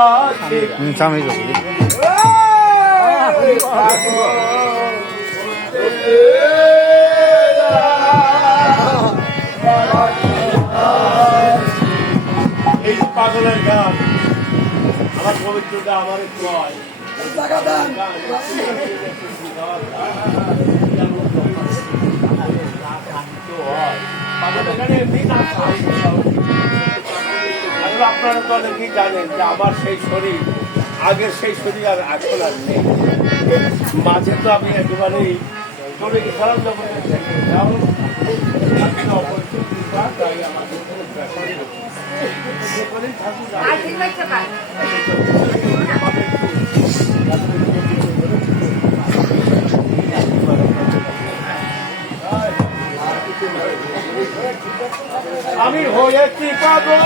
স্বামী এই পাগলের গান আমার পবিত্রতা আমার একটু হয় আপনারা তো অনেকেই জানেন যে আমার সেই শরীর আগের সেই শরীর আর এখন আর নেই। মাঝে তো আমি একেবারেই চলে গেছিলাম যখন আমি হয়েছি পাগল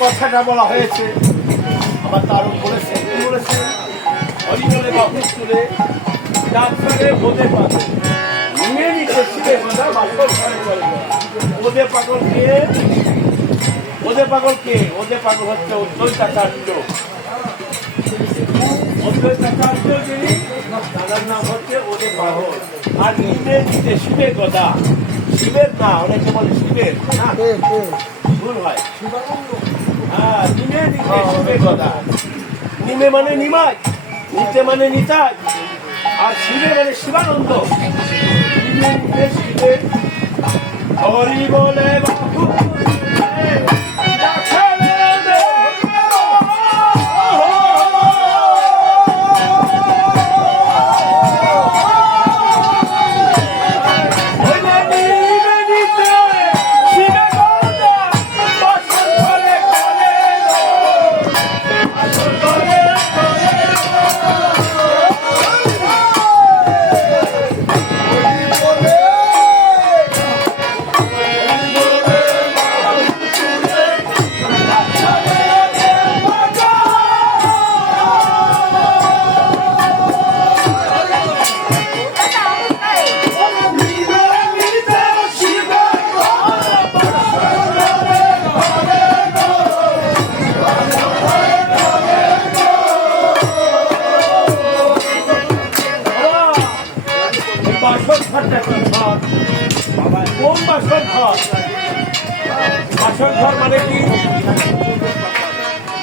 কথাটা বলা হয়েছে আবার তারও বলেছে কি বলেছে হরিবলে বাবু তুলে ডাক্তারে বোধে পাগল নিয়ে নিতে শিখে কথা বাস্তব ওদে পাগল কে ওদে পাগল কে ওদে পাগল হচ্ছে অদ্বৈতাচার্য অদ্বৈতাচার্য যিনি তার নাম হচ্ছে ওদে পাগল আর নিতে নিতে শিবের কথা শিবের না অনেকে বলে শিবের না ভুল হয় হ্যাঁ নিমে নিতে শিবের কথা নিমে মানে নিমাই নিতে মানে নিতাই আর শিবে মানে শিবানন্দ নিমে নিতে শিবে হরি বলে বাবু বাসর ঘর মানে কি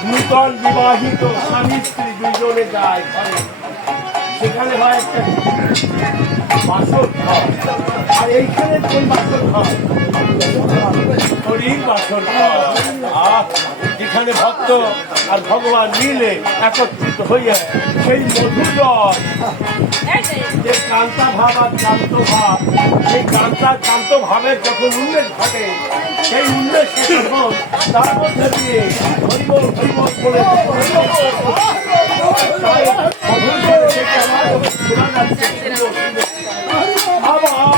নূতন বিবাহিত স্বামী স্ত্রী দুইজনে যায় ঘরে সেখানে হয় একটা বাসর ঘর আর এইখানে কোন বাসর ঘর শরীর বাসর ঘর যেখানে ভক্ত আর ভগবান মিলে একত্রিত হইয়া সেই মধুর যে কান্তা ভাব আর কান্ত ভাব সেই কান্তা কান্ত ভাবের যখন উল্লেখ ঘটে সেই উল্লেখ যখন তার মধ্যে দিয়ে হরিবল হরিবল বলে আবার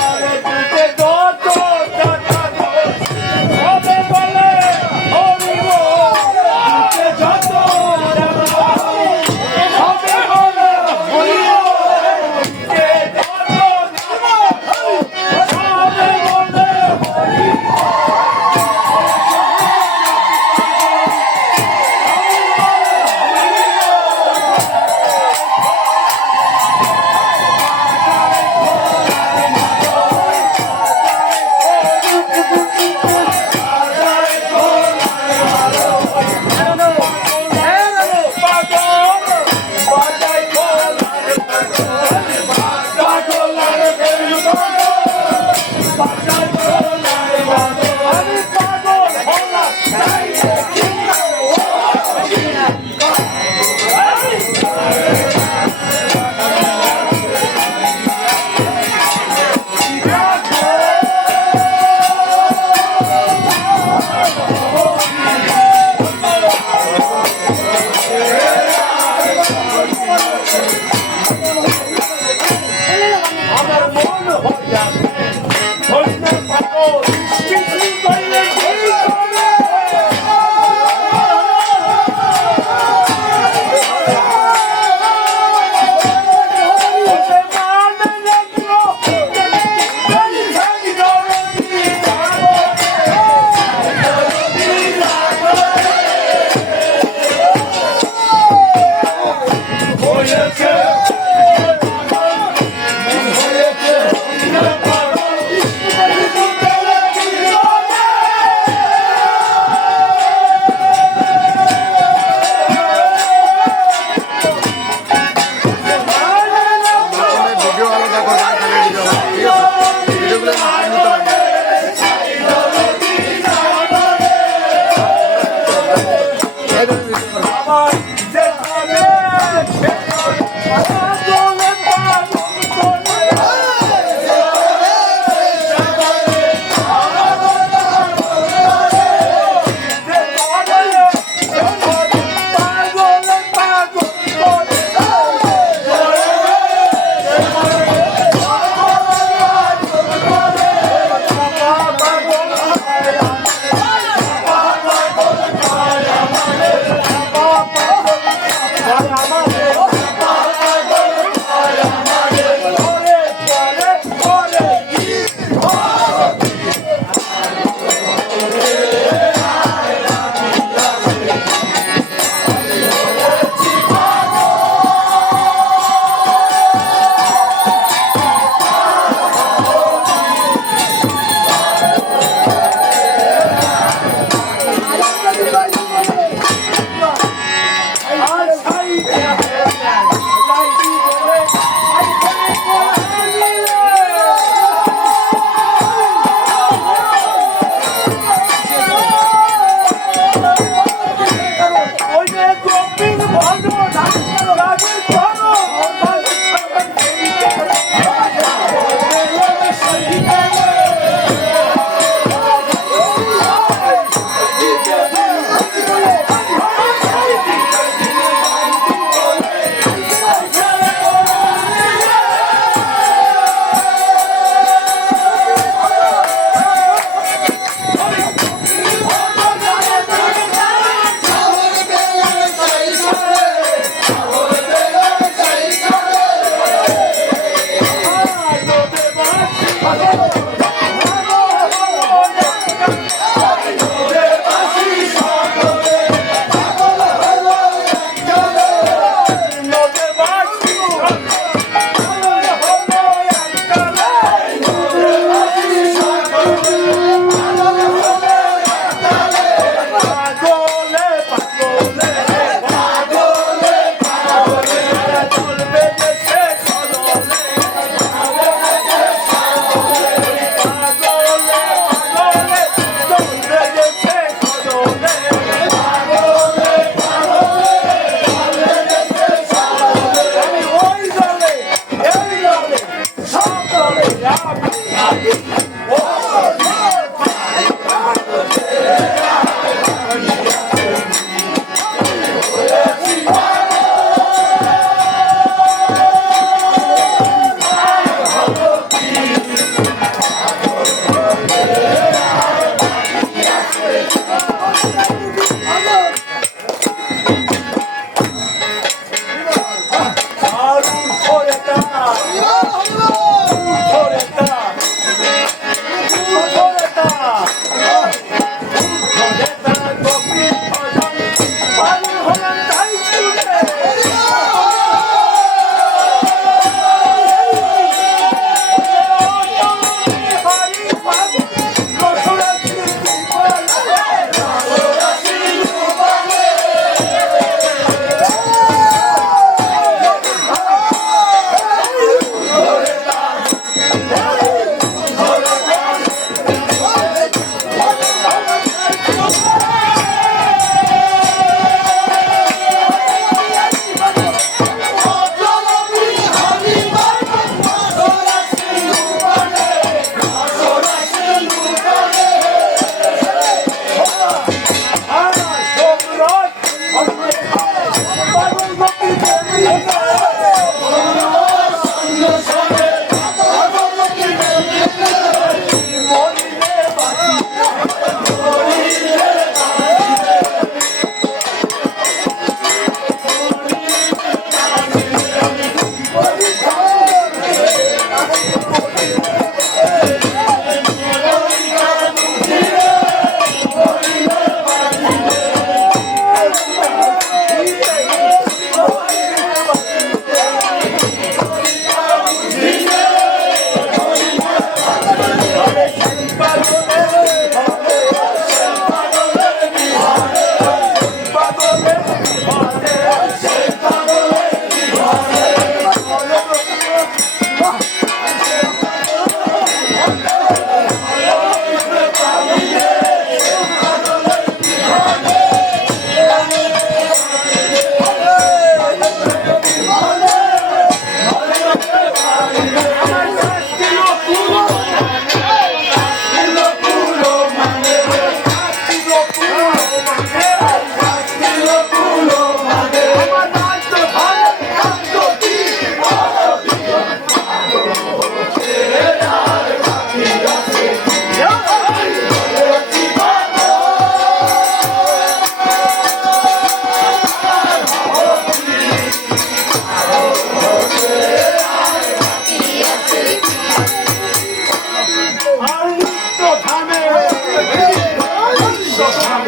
Bye.